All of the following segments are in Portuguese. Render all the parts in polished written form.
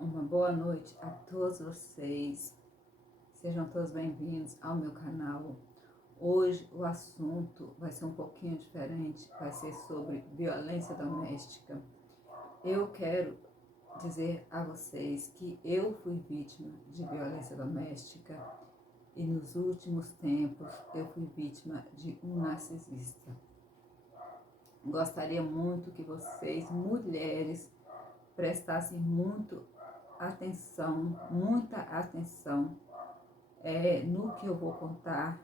Uma boa noite a todos vocês. Sejam todos bem-vindos ao meu canal. Hoje o assunto vai ser um pouquinho diferente, vai ser sobre violência doméstica. Eu quero dizer a vocês que eu fui vítima de violência doméstica e nos últimos tempos eu fui vítima de um narcisista. Gostaria muito que vocês, mulheres, prestassem muita atenção no que eu vou contar,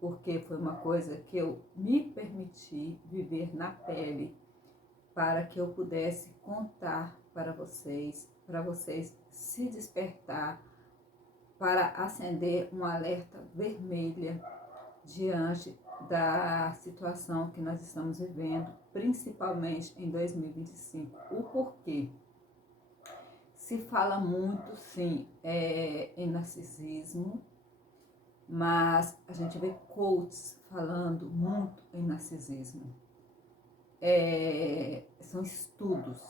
porque foi uma coisa que eu me permiti viver na pele para que eu pudesse contar para vocês se despertar, para acender um alerta vermelho diante da situação que nós estamos vivendo, principalmente em 2025. O porquê? Se fala muito, sim, em narcisismo, mas a gente vê coaches falando muito em narcisismo. São estudos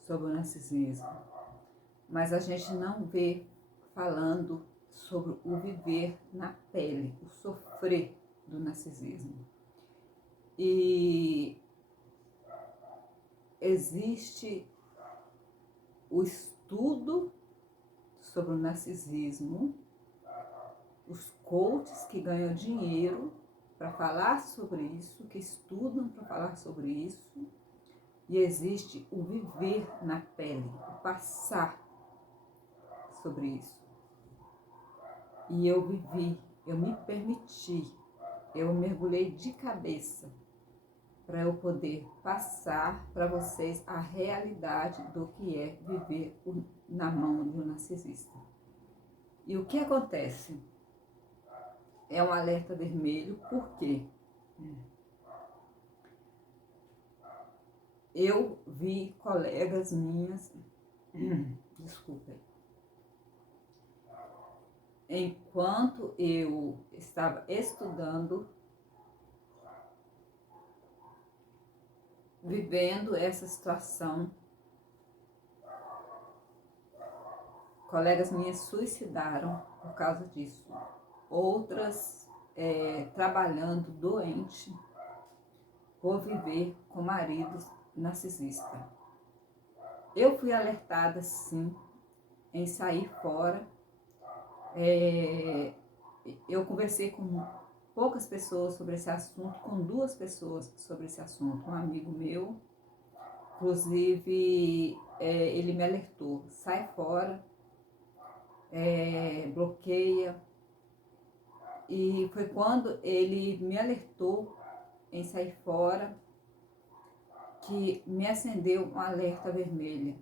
sobre o narcisismo, mas a gente não vê falando sobre o viver na pele, o sofrer do narcisismo. E existe o estudo sobre o narcisismo, os coaches que ganham dinheiro para falar sobre isso, que estudam para falar sobre isso, e existe o viver na pele, o passar sobre isso. E eu vivi, eu me permiti, eu mergulhei de cabeça para eu poder passar para vocês a realidade do que é viver na mão de um narcisista. E o que acontece? É um alerta vermelho, por quê? Eu vi colegas minhas, desculpem, enquanto eu estava estudando, vivendo essa situação, colegas minhas suicidaram por causa disso. Outras trabalhando doente por viver com maridos narcisistas. Eu fui alertada, sim, em sair fora. Eu conversei com poucas pessoas sobre esse assunto, com 2 pessoas sobre esse assunto. Um amigo meu, inclusive, ele me alertou: sai fora, bloqueia. E foi quando ele me alertou em sair fora que me acendeu um alerta vermelho.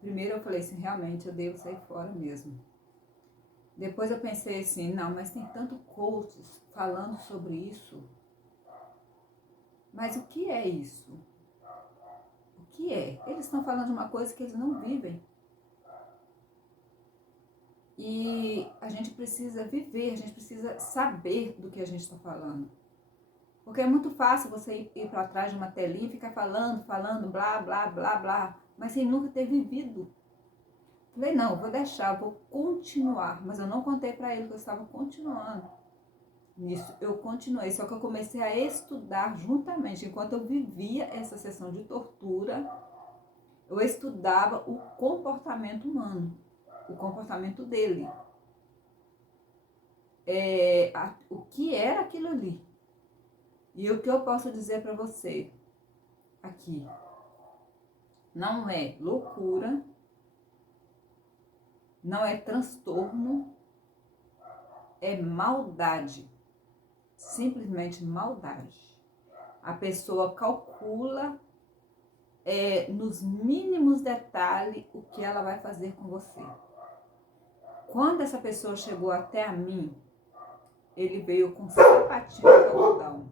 Primeiro eu falei assim, realmente eu devo sair fora mesmo. Depois eu pensei assim, não, mas tem tanto coaches falando sobre isso. Mas o que é isso? O que é? Eles estão falando de uma coisa que eles não vivem. E a gente precisa viver, a gente precisa saber do que a gente está falando. Porque é muito fácil você ir para trás de uma telinha e ficar falando, blá, blá, blá, blá, mas sem nunca ter vivido. Falei, não, vou deixar, vou continuar. Mas eu não contei para ele que eu estava continuando. Nisso, eu continuei, só que eu comecei a estudar juntamente. Enquanto eu vivia essa sessão de tortura, eu estudava o comportamento humano, o comportamento dele. O que era aquilo ali. E o que eu posso dizer para você aqui? Não é loucura, não é transtorno, é maldade. Simplesmente maldade. A pessoa calcula nos mínimos detalhes o que ela vai fazer com você. Quando essa pessoa chegou até a mim, ele veio com sapatinho de algodão.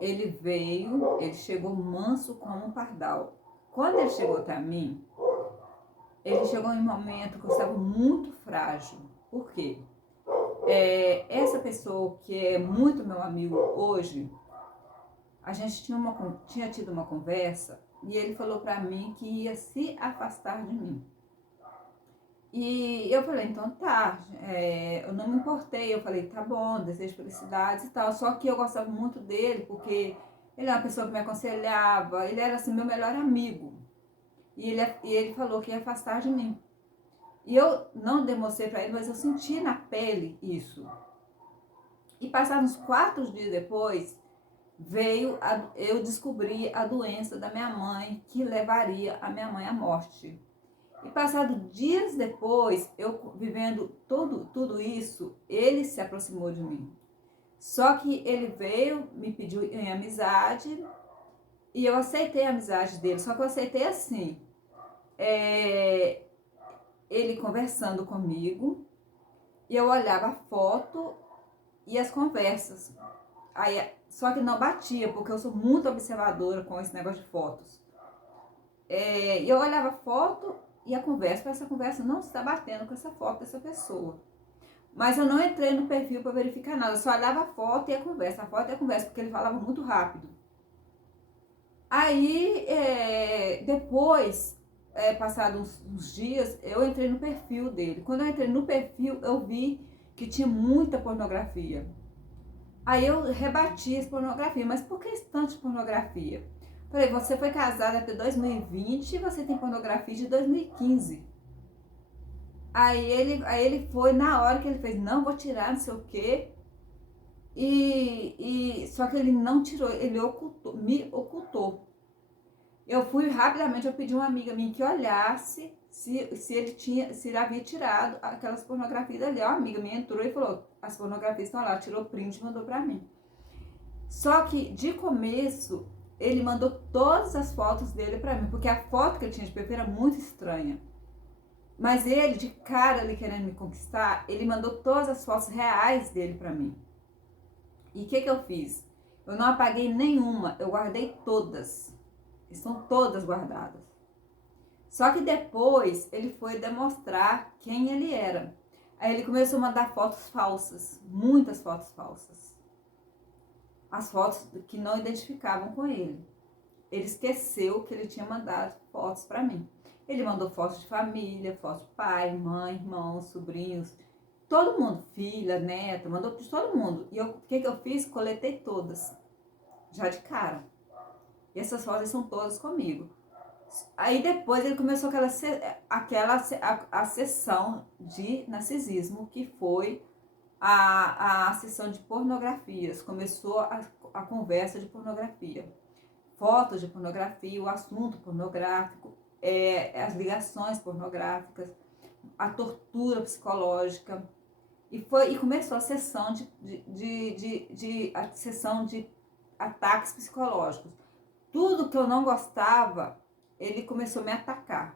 Ele chegou manso como um pardal. Quando ele chegou até a mim, ele chegou em um momento que eu estava muito frágil. Por quê? Essa pessoa que é muito meu amigo hoje, a gente tinha tido uma conversa e ele falou pra mim que ia se afastar de mim. E eu falei, então tá, eu não me importei, eu falei, tá bom, desejo felicidades e tal, só que eu gostava muito dele, porque ele é uma pessoa que me aconselhava, ele era assim, meu melhor amigo, e ele falou que ia afastar de mim. E eu não demonstrei pra ele, mas eu senti na pele isso. E passados uns 4 dias depois, eu descobri a doença da minha mãe, que levaria a minha mãe à morte. E passado dias depois, eu vivendo tudo isso, ele se aproximou de mim. Só que ele veio, me pediu em amizade, e eu aceitei a amizade dele. Só que eu aceitei assim, ele conversando comigo, e eu olhava a foto e as conversas. Aí, só que não batia, porque eu sou muito observadora com esse negócio de fotos. E eu olhava a foto e a conversa, essa conversa não está batendo com essa foto dessa pessoa. Mas eu não entrei no perfil para verificar nada, eu só olhava a foto e a conversa, porque ele falava muito rápido. Aí, depois, passados uns dias, eu entrei no perfil dele. Quando eu entrei no perfil, eu vi que tinha muita pornografia. Aí eu rebati essa pornografia, mas por que tanta pornografia? Falei, você foi casada até 2020 e você tem pornografia de 2015. Aí ele foi, na hora que ele fez, não, vou tirar, não sei o quê. Só que ele não tirou, ele me ocultou. Eu fui rapidamente, eu pedi uma amiga minha que olhasse se ele havia tirado aquelas pornografias dali. Uma amiga minha entrou e falou, as pornografias estão lá, tirou print e mandou pra mim. Só que de começo, ele mandou todas as fotos dele pra mim, porque a foto que ele tinha de perfil era muito estranha. Mas ele, de cara, ele querendo me conquistar, ele mandou todas as fotos reais dele pra mim. E o que eu fiz? Eu não apaguei nenhuma, eu guardei todas. Estão todas guardadas. Só que depois ele foi demonstrar quem ele era. Aí ele começou a mandar fotos falsas, muitas fotos falsas. As fotos que não identificavam com ele. Ele esqueceu que ele tinha mandado fotos para mim. Ele mandou fotos de família, fotos de pai, mãe, irmãos, sobrinhos, todo mundo, filha, neta, mandou para todo mundo. E o que eu fiz? Coletei todas, já de cara. E essas fotos são todas comigo. Aí depois ele começou a sessão de narcisismo, que foi a sessão de pornografias. Começou a conversa de pornografia. Fotos de pornografia, o assunto pornográfico, as ligações pornográficas, a tortura psicológica. E começou a sessão a sessão de ataques psicológicos. Tudo que eu não gostava, ele começou a me atacar.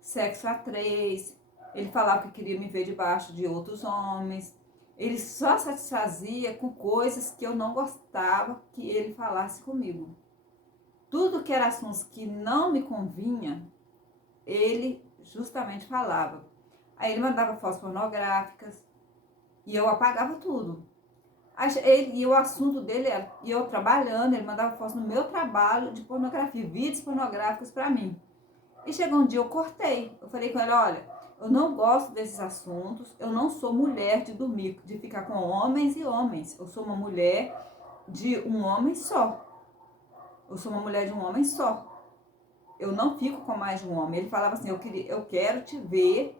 Sexo a 3, ele falava que queria me ver debaixo de outros homens. Ele só satisfazia com coisas que eu não gostava que ele falasse comigo. Tudo que era assuntos que não me convinha, ele justamente falava. Aí ele mandava fotos pornográficas e eu apagava tudo. E o assunto dele era, e eu trabalhando, ele mandava fotos no meu trabalho de pornografia, vídeos pornográficos para mim. E chegou um dia, eu cortei. Eu falei com ele, olha, eu não gosto desses assuntos, eu não sou mulher de dormir, de ficar com homens e homens. Eu sou uma mulher de um homem só. Eu sou uma mulher de um homem só. Eu não fico com mais de um homem. Ele falava assim, eu quero te ver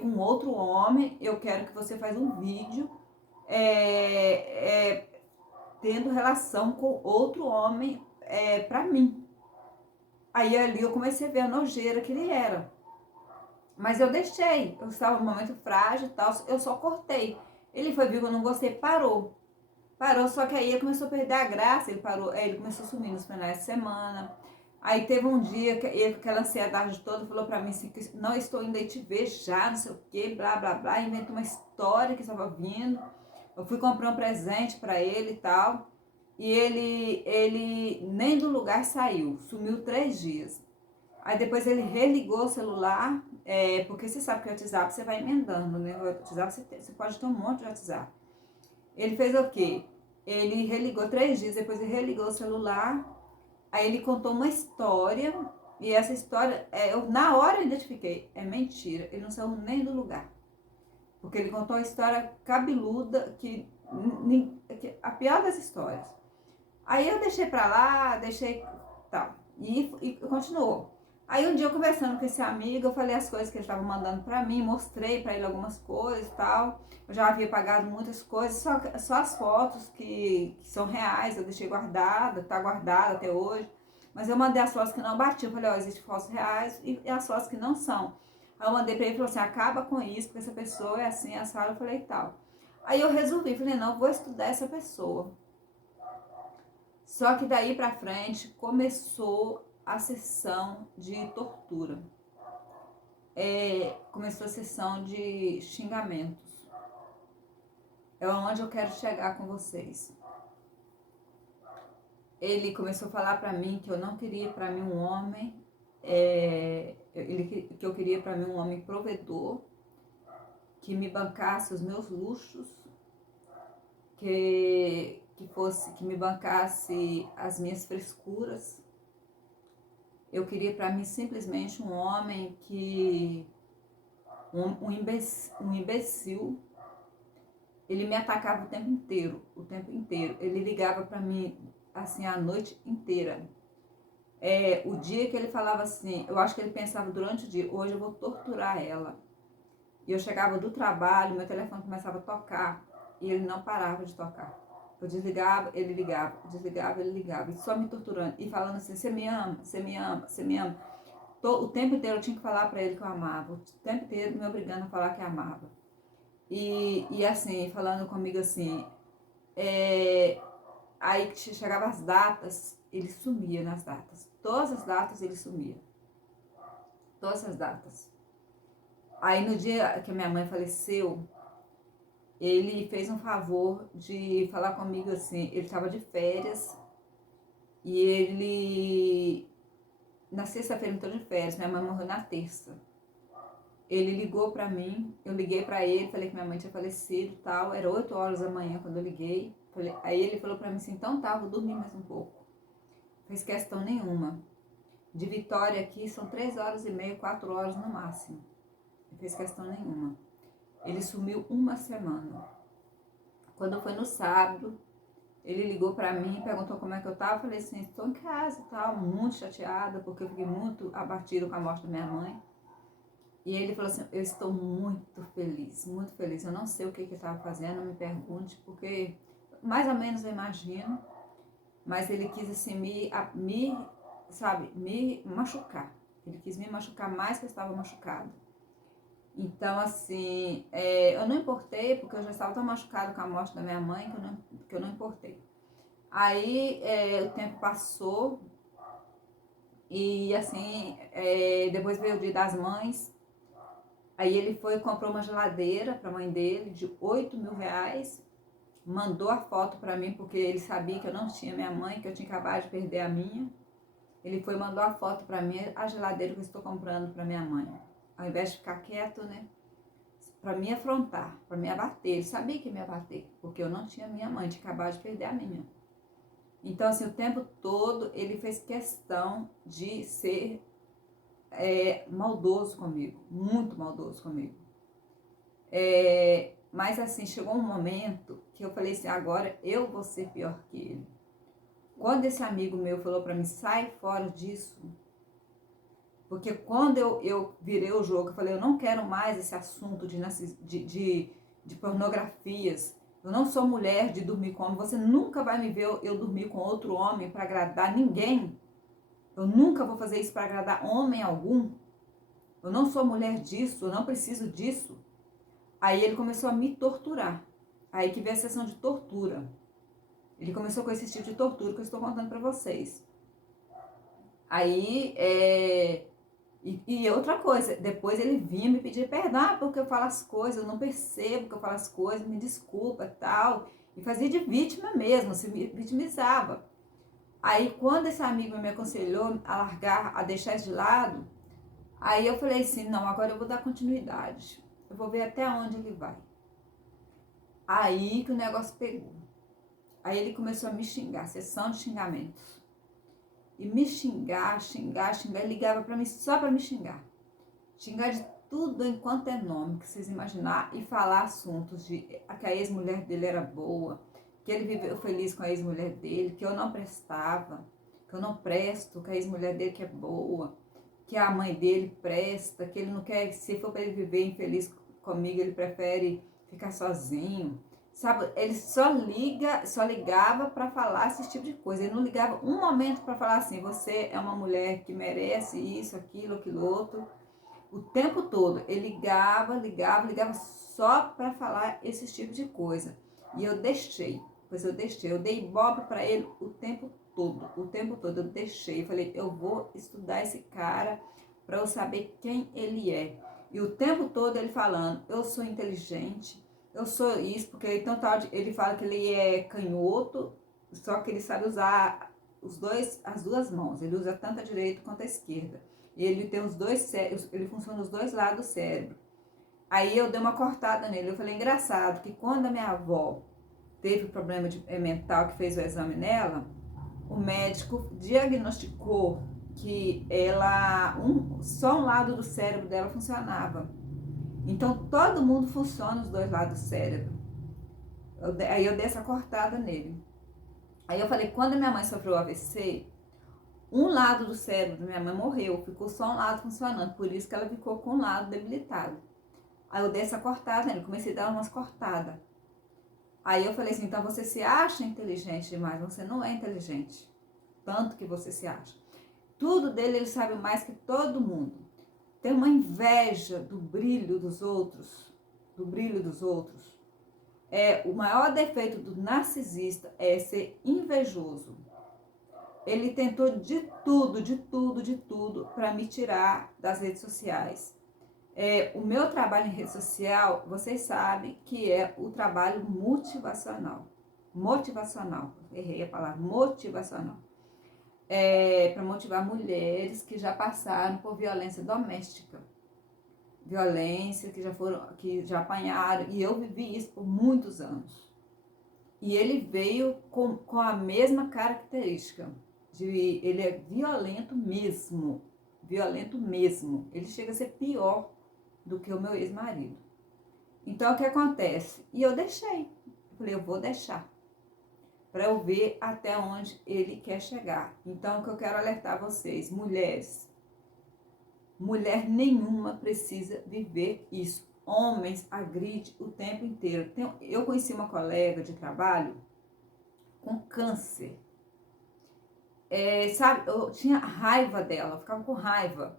com outro homem, eu quero que você faça um vídeo tendo relação com outro homem pra mim. Aí ali eu comecei a ver a nojeira que ele era. Mas eu deixei, eu estava num momento frágil e tal, eu só cortei. Ele foi, viu que eu não gostei, parou. Parou, só que aí ele começou a perder a graça, ele parou, ele começou a sumir nos finais de semana. Aí teve um dia que ele, com aquela ansiedade toda, falou pra mim assim, que não estou indo aí te ver já, não sei o que, blá, blá, blá. Inventou uma história que estava vindo. Eu fui comprar um presente pra ele e tal. E ele nem do lugar saiu, sumiu 3 dias. Aí depois ele religou o celular, porque você sabe que o WhatsApp você vai emendando, né? O WhatsApp você pode ter um monte de WhatsApp. Ele fez o quê? Ele religou 3 dias, depois ele religou o celular. Aí ele contou uma história, e essa história, eu na hora identifiquei, é mentira, ele não saiu nem do lugar. Porque ele contou uma história cabeluda, que a pior das histórias. Aí eu deixei pra lá, deixei tal, e continuou. Aí um dia eu conversando com esse amigo, eu falei as coisas que ele estava mandando pra mim, mostrei pra ele algumas coisas e tal. Eu já havia pagado muitas coisas, só as fotos que são reais, eu deixei guardada, tá guardada até hoje. Mas eu mandei as fotos que não batiam, eu falei, ó, existem fotos reais e as fotos que não são. Aí eu mandei pra ele e falou assim, acaba com isso, porque essa pessoa é assim, essa hora eu falei tal. Aí eu resolvi, falei, não, vou estudar essa pessoa. Só que daí pra frente começou a sessão de tortura. Começou a sessão de xingamentos. É onde eu quero chegar com vocês. Ele começou a falar pra mim que eu não queria pra mim um homem, que eu queria pra mim um homem provedor, que me bancasse os meus luxos, que me bancasse as minhas frescuras. Eu queria para mim simplesmente um homem que um imbecil. Ele me atacava o tempo inteiro. Ele ligava para mim assim a noite inteira. O dia que ele falava assim, eu acho que ele pensava durante o dia, hoje eu vou torturar ela. E eu chegava do trabalho, meu telefone começava a tocar e ele não parava de tocar. Eu desligava, ele ligava, desligava, ele ligava, e só me torturando e falando assim: você me ama, você me ama, você me ama. O tempo inteiro eu tinha que falar para ele que eu amava, o tempo inteiro me obrigando a falar que amava. E assim, falando comigo assim, aí que chegava as datas, ele sumia nas datas. Todas as datas ele sumia. Todas as datas. Aí no dia que a minha mãe faleceu, ele fez um favor de falar comigo assim, ele estava de férias e ele, na sexta-feira ele estava de férias, minha mãe morreu na terça. Ele ligou pra mim, eu liguei pra ele, falei que minha mãe tinha falecido e tal, era 8 horas da manhã quando eu liguei. Aí ele falou pra mim assim, então tá, vou dormir mais um pouco. Não fez questão nenhuma. De Vitória aqui são 3 horas e meia, 4 horas no máximo. Não fez questão nenhuma. Ele sumiu uma semana. Quando foi no sábado, ele ligou pra mim, perguntou como é que eu tava. Eu falei assim, estou em casa e tal, muito chateada, porque eu fiquei muito abatida com a morte da minha mãe. E ele falou assim, eu estou muito feliz, muito feliz. Eu não sei o que ele estava fazendo, não me pergunte, porque mais ou menos eu imagino, mas ele quis assim me machucar. Ele quis me machucar mais que eu estava machucada. Então, assim, eu não importei, porque eu já estava tão machucada com a morte da minha mãe que eu não importei. Aí o tempo passou e assim, depois veio o Dia das Mães. Aí ele foi e comprou uma geladeira para a mãe dele de 8.000 reais, mandou a foto para mim, porque ele sabia que eu não tinha minha mãe, que eu tinha acabado de perder a minha. Ele foi e mandou a foto para mim, a geladeira que eu estou comprando para minha mãe. Ao invés de ficar quieto, né? Para me afrontar, para me abater. Ele sabia que ia me abater, porque eu não tinha minha mãe, tinha acabado de perder a minha. Então, assim, o tempo todo ele fez questão de ser maldoso comigo, muito maldoso comigo. Mas assim, chegou um momento que eu falei assim, agora eu vou ser pior que ele. Quando esse amigo meu falou pra mim, sai fora disso, porque quando eu virei o jogo, eu falei, eu não quero mais esse assunto de pornografias, eu não sou mulher de dormir com homem, você nunca vai me ver eu dormir com outro homem para agradar ninguém, eu nunca vou fazer isso para agradar homem algum, eu não sou mulher disso, eu não preciso disso. Aí ele começou a me torturar. Aí que veio a sessão de tortura. Ele começou com esse tipo de tortura que eu estou contando para vocês. Aí, e outra coisa, depois ele vinha me pedir perdão, porque eu falo as coisas, eu não percebo que eu falo as coisas, me desculpa, tal. E fazia de vítima mesmo, se vitimizava. Aí quando esse amigo me aconselhou a largar, a deixar isso de lado, aí eu falei assim, não, agora eu vou dar continuidade. Eu vou ver até onde ele vai. Aí que o negócio pegou. Aí ele começou a me xingar, sessão de xingamentos. e me xingar, ele ligava para mim só para me xingar. Xingar de tudo enquanto é nome que vocês imaginar e falar assuntos de que a ex-mulher dele era boa, que ele viveu feliz com a ex-mulher dele, que eu não prestava, que eu não presto, que a ex-mulher dele que é boa, que a mãe dele presta, que ele não quer, se for para ele viver infeliz comigo, ele prefere ficar sozinho. Sabe, ele só ligava para falar esse tipo de coisa. Ele não ligava um momento para falar assim, você é uma mulher que merece isso, aquilo outro. O tempo todo, ele ligava só para falar esse tipo de coisa. E eu deixei, eu dei ibope para ele o tempo todo, eu deixei. Eu falei, eu vou estudar esse cara para eu saber quem ele é. E o tempo todo ele falando, eu sou inteligente, eu sou isso, porque então ele fala que ele é canhoto, só que ele sabe usar as duas mãos, ele usa tanto a direita quanto a esquerda. Ele tem os dois cérebros, ele funciona os dois lados do cérebro. Aí eu dei uma cortada nele, eu falei, engraçado que quando a minha avó teve problema mental, que fez o exame nela, o médico diagnosticou que só um lado do cérebro dela funcionava. Então todo mundo funciona os dois lados do cérebro. Aí eu dei essa cortada nele. Aí eu falei, quando a minha mãe sofreu AVC, um lado do cérebro da minha mãe morreu, ficou só um lado funcionando, por isso que ela ficou com um lado debilitado. Aí eu dei essa cortada nele, comecei a dar umas cortadas. Aí eu falei assim, então você se acha inteligente demais, você não é inteligente, tanto que você se acha. Tudo dele ele sabe mais que todo mundo. Tem uma inveja do brilho dos outros, O maior defeito do narcisista é ser invejoso. Ele tentou de tudo para me tirar das redes sociais. O meu trabalho em rede social, vocês sabem que é o trabalho motivacional. Errei a palavra, motivacional. Para motivar mulheres que já passaram por violência doméstica. Violência, que já apanharam. E eu vivi isso por muitos anos. E ele veio com a mesma característica. Ele é violento mesmo. Ele chega a ser pior do que o meu ex-marido. Então, o que acontece? E eu deixei. Eu falei, eu vou deixar. Para eu ver até onde ele quer chegar. Então, o que eu quero alertar vocês, mulheres. Mulher nenhuma precisa viver isso. Homens agridem o tempo inteiro. Eu conheci uma colega de trabalho com câncer. Sabe, eu tinha raiva dela, eu ficava com raiva,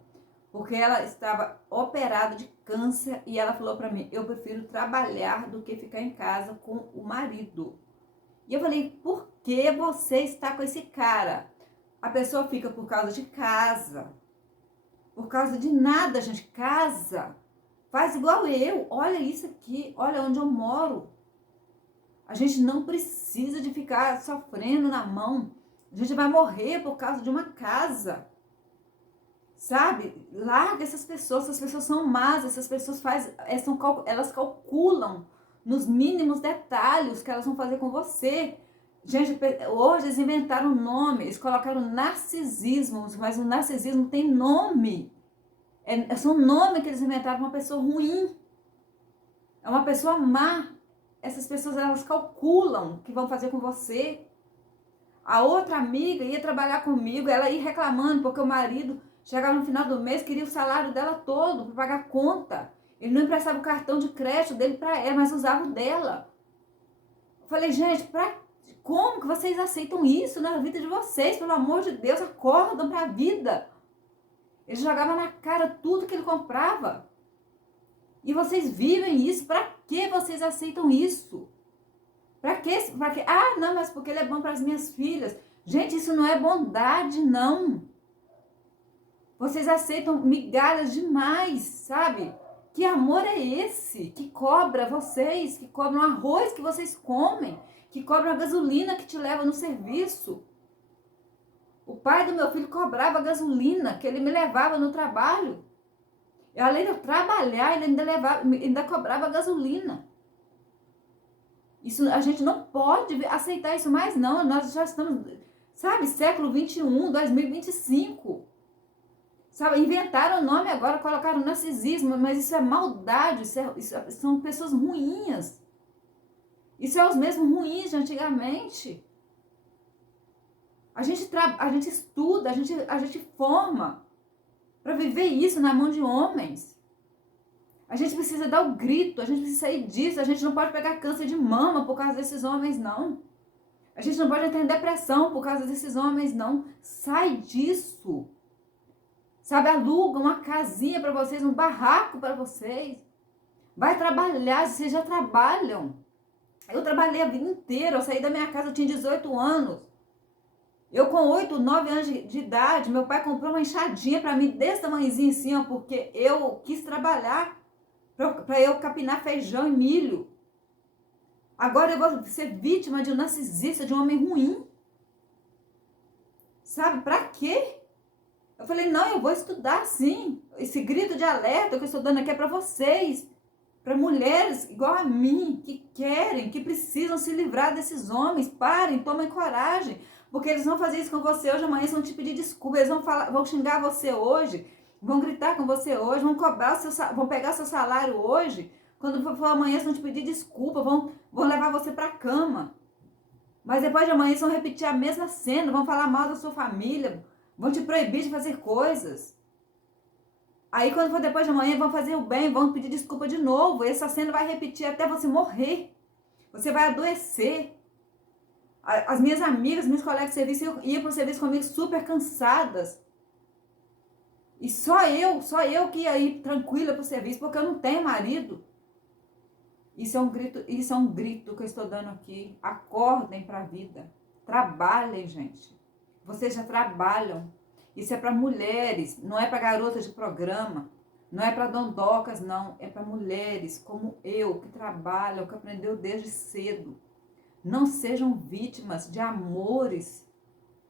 porque ela estava operada de câncer e ela falou para mim, eu prefiro trabalhar do que ficar em casa com o marido. E eu falei, por que você está com esse cara? A pessoa fica por causa de casa, por causa de nada, gente, casa. Faz igual eu, olha isso aqui, olha onde eu moro. A gente não precisa de ficar sofrendo na mão. A gente vai morrer por causa de uma casa. Sabe? Larga essas pessoas são más, essas pessoas elas calculam nos mínimos detalhes que elas vão fazer com você. Gente, hoje eles inventaram um nome, eles colocaram narcisismo, mas o narcisismo tem nome. São nome que eles inventaram para uma pessoa ruim. É uma pessoa má. Essas pessoas, elas calculam o que vão fazer com você. A outra amiga ia trabalhar comigo, ela ia reclamando porque o marido chegava no final do mês, queria o salário dela todo para pagar a conta. Ele não emprestava o cartão de crédito dele para ela, mas usava o dela. Eu falei, gente, como que vocês aceitam isso na vida de vocês? Pelo amor de Deus, acordam para a vida. Ele jogava na cara tudo que ele comprava. E vocês vivem isso, para que vocês aceitam isso? Para quê? Ah, não, mas porque ele é bom para as minhas filhas. Gente, isso não é bondade, não. Vocês aceitam migalhas demais, sabe? Que amor é esse que cobra vocês, que cobra o arroz que vocês comem, que cobra a gasolina que te leva no serviço? O pai do meu filho cobrava a gasolina que ele me levava no trabalho. Além de eu trabalhar, ele ainda cobrava a gasolina. Isso, a gente não pode aceitar isso mais, não. Nós já estamos Sabe, século 21, 2025. Sabe, inventaram o nome agora, colocaram narcisismo, mas isso é maldade, são pessoas ruins. Isso é os mesmos ruins de antigamente. A gente estuda, a gente forma para viver isso na mão de homens. A gente precisa dar o grito, a gente precisa sair disso, a gente não pode pegar câncer de mama por causa desses homens, não. A gente não pode ter depressão por causa desses homens, não. Sai disso. Sabe, aluga uma casinha para vocês, um barraco para vocês. Vai trabalhar, vocês já trabalham. Eu trabalhei a vida inteira, eu saí da minha casa, eu tinha 18 anos. Eu com 8, 9 anos de idade, meu pai comprou uma enxadinha para mim desse tamanhozinho assim, ó, porque eu quis trabalhar para eu capinar feijão e milho. Agora eu vou ser vítima de um narcisista, de um homem ruim. Sabe, para quê? Eu falei, não, eu vou estudar sim. Esse grito de alerta que eu estou dando aqui é para vocês. Para mulheres igual a mim, que querem, que precisam se livrar desses homens. Parem, tomem coragem. Porque eles vão fazer isso com você hoje, amanhã eles vão te pedir desculpa. Eles vão xingar você hoje, vão gritar com você hoje, vão cobrar vão pegar seu salário hoje. Quando for amanhã eles vão te pedir desculpa, vão levar você para a cama. Mas depois de amanhã eles vão repetir a mesma cena, vão falar mal da sua família, vão te proibir de fazer coisas. Aí quando for depois de amanhã, vão fazer o bem, vão pedir desculpa de novo. Essa cena vai repetir até você morrer. Você vai adoecer. As minhas amigas, meus colegas de serviço iam para o serviço comigo super cansadas. E só eu que ia ir tranquila para o serviço, porque eu não tenho marido. Isso é um grito que eu estou dando aqui. Acordem para a vida. Trabalhem, gente. Vocês já trabalham. Isso é para mulheres, não é para garotas de programa, não é para dondocas, não. É para mulheres como eu, que trabalham, que aprendeu desde cedo. Não sejam vítimas de amores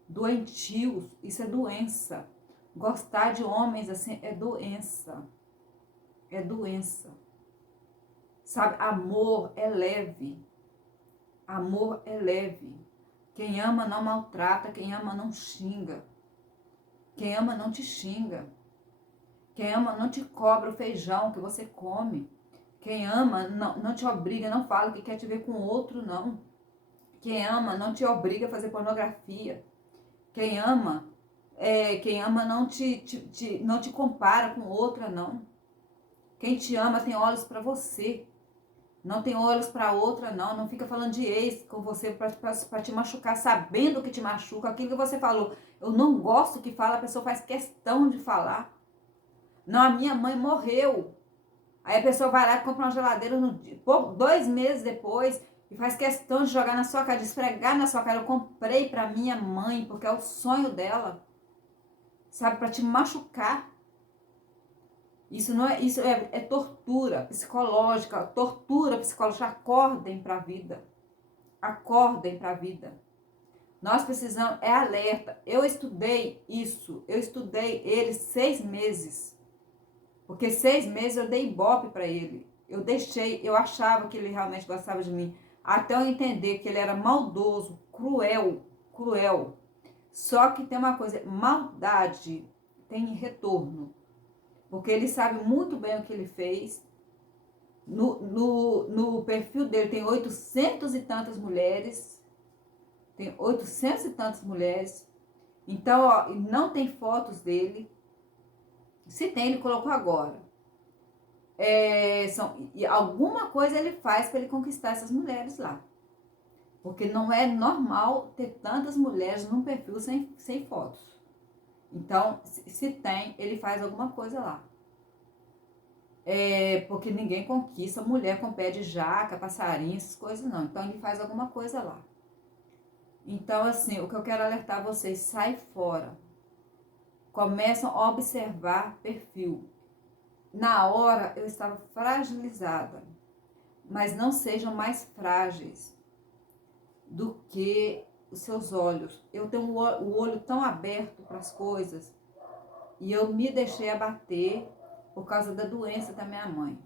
doentios. Isso é doença. Gostar de homens assim é doença. É doença. Sabe, amor é leve. Amor é leve. Quem ama não maltrata, quem ama não xinga. Quem ama não te xinga. Quem ama não te cobra o feijão que você come. Quem ama não te obriga, não fala que quer te ver com outro, não. Quem ama não te obriga a fazer pornografia. Quem ama não te compara com outra, não. Quem te ama tem olhos para você. Não tem olhos para outra, não. Não fica falando de ex com você para te machucar, sabendo que te machuca. Aquilo que você falou, eu não gosto que fala, a pessoa faz questão de falar. Não, a minha mãe morreu. Aí a pessoa vai lá e compra uma geladeira 2 meses depois e faz questão de jogar na sua cara, de esfregar na sua cara. Eu comprei para minha mãe, porque é o sonho dela. Sabe, para te machucar. Isso é tortura psicológica, tortura psicológica. Acordem para a vida. Acordem para a vida. Nós precisamos, é alerta. Eu estudei isso, eu estudei ele 6 meses. Porque 6 meses eu dei ibope para ele. Eu achava que ele realmente gostava de mim. Até eu entender que ele era maldoso, cruel. Só que tem uma coisa, maldade tem retorno. Porque ele sabe muito bem o que ele fez. No perfil dele tem 800 e tantas mulheres. Tem 800 e tantas mulheres. Então, ó, não tem fotos dele. Se tem, ele colocou agora. E alguma coisa ele faz para ele conquistar essas mulheres lá. Porque não é normal ter tantas mulheres num perfil sem fotos. Então, se tem, ele faz alguma coisa lá. Porque ninguém conquista mulher com pé de jaca, passarinho, essas coisas não. Então, ele faz alguma coisa lá. Então, assim, o que eu quero alertar vocês, sai fora. Começam a observar perfil. Na hora, eu estava fragilizada. Mas não sejam mais frágeis do que os seus olhos. Eu tenho o olho tão aberto para as coisas. E eu me deixei abater por causa da doença da minha mãe.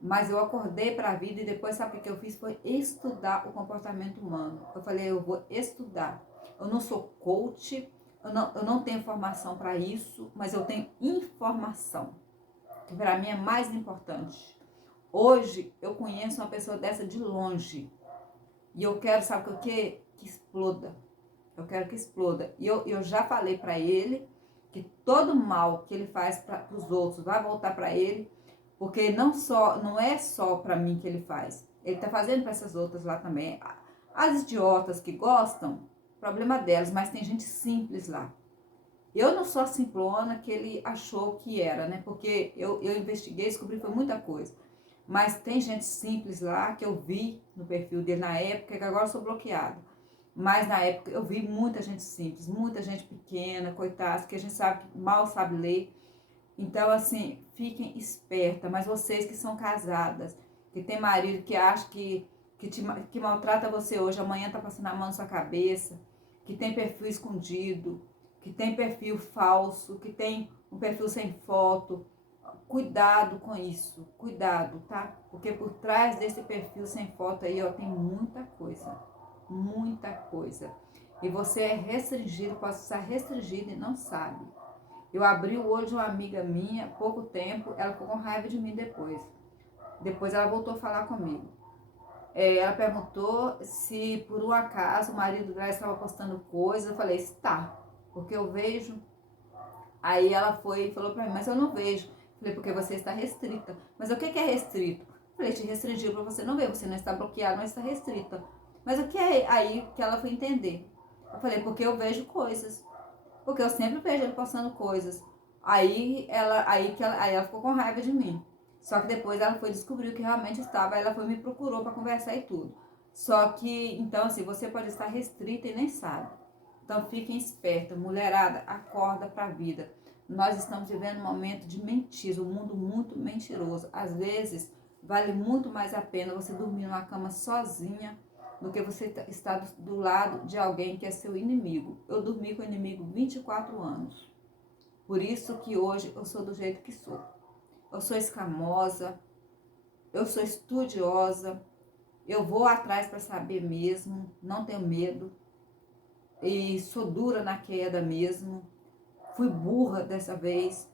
Mas eu acordei para a vida e depois, sabe o que eu fiz? Foi estudar o comportamento humano. Eu falei, eu vou estudar. Eu não sou coach, eu não tenho formação para isso, mas eu tenho informação, que para mim é mais importante. Hoje eu conheço uma pessoa dessa de longe e eu quero, sabe o que? Que exploda. Eu quero que exploda. E eu já falei para ele que todo mal que ele faz para os outros vai voltar para ele, porque não é só para mim que ele faz. Ele tá fazendo para essas outras lá também. As idiotas que gostam, problema delas, mas tem gente simples lá. Eu não sou a simplona que ele achou que era, né? Porque eu investiguei, descobri que foi muita coisa. Mas tem gente simples lá que eu vi no perfil dele na época, que agora eu sou bloqueada. Mas na época eu vi muita gente simples, muita gente pequena, coitados, que a gente sabe que mal sabe ler. Então, assim, fiquem espertas. Mas vocês que são casadas, que tem marido que acha que maltrata você hoje, amanhã tá passando a mão na sua cabeça, que tem perfil escondido, que tem perfil falso, que tem um perfil sem foto, cuidado com isso, cuidado, tá? Porque por trás desse perfil sem foto aí, ó, tem muita coisa, muita coisa. E você é restringido, pode estar restringido e não sabe. Eu abri o olho de uma amiga minha, pouco tempo, ela ficou com raiva de mim depois. Depois ela voltou a falar comigo. Ela perguntou se por um acaso o marido dela estava postando coisas. Eu falei, está, porque eu vejo. Aí ela foi e falou para mim, mas eu não vejo. Falei, porque você está restrita. Mas o que é restrito? Falei, te restringiu para você não ver, você não está bloqueada, mas está restrita. Mas o que é aí que ela foi entender? Eu falei, porque eu vejo coisas. Porque eu sempre vejo ele postando coisas. Aí ela ficou com raiva de mim. Só que depois ela foi descobrir o que realmente estava, aí ela foi me procurou para conversar e tudo. Só que, então assim, você pode estar restrita e nem sabe. Então fiquem espertos, mulherada, acorda para a vida. Nós estamos vivendo um momento de mentiras, um mundo muito mentiroso. Às vezes, vale muito mais a pena você dormir numa cama sozinha do que você estar do lado de alguém que é seu inimigo. Eu dormi com o inimigo 24 anos. Por isso que hoje eu sou do jeito que sou. Eu sou escamosa, eu sou estudiosa, eu vou atrás para saber mesmo, não tenho medo. E sou dura na queda mesmo. Fui burra dessa vez,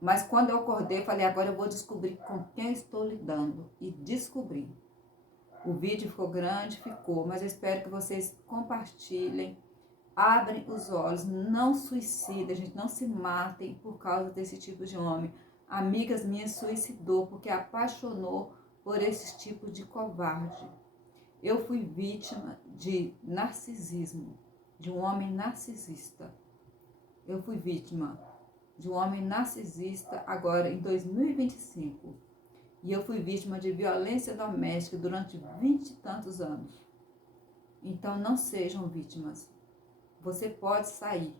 mas quando eu acordei, falei, agora eu vou descobrir com quem estou lidando. E descobri. O vídeo ficou grande, ficou, mas eu espero que vocês compartilhem, abrem os olhos, não suicidem, gente, não se matem por causa desse tipo de homem. Amigas minhas suicidou porque apaixonou por esse tipo de covarde. Eu fui vítima de narcisismo, de um homem narcisista. Eu fui vítima de um homem narcisista agora em 2025. E eu fui vítima de violência doméstica durante 20 e tantos anos. Então não sejam vítimas. Você pode sair.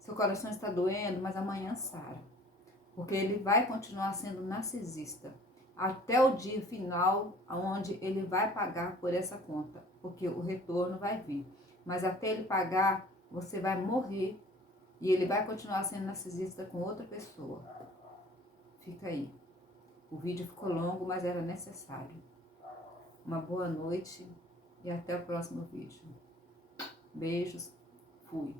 Seu coração está doendo, mas amanhã sara. Porque ele vai continuar sendo narcisista. Até o dia final, onde ele vai pagar por essa conta. Porque o retorno vai vir. Mas até ele pagar, você vai morrer. E ele vai continuar sendo narcisista com outra pessoa. Fica aí. O vídeo ficou longo, mas era necessário. Uma boa noite e até o próximo vídeo. Beijos. Fui.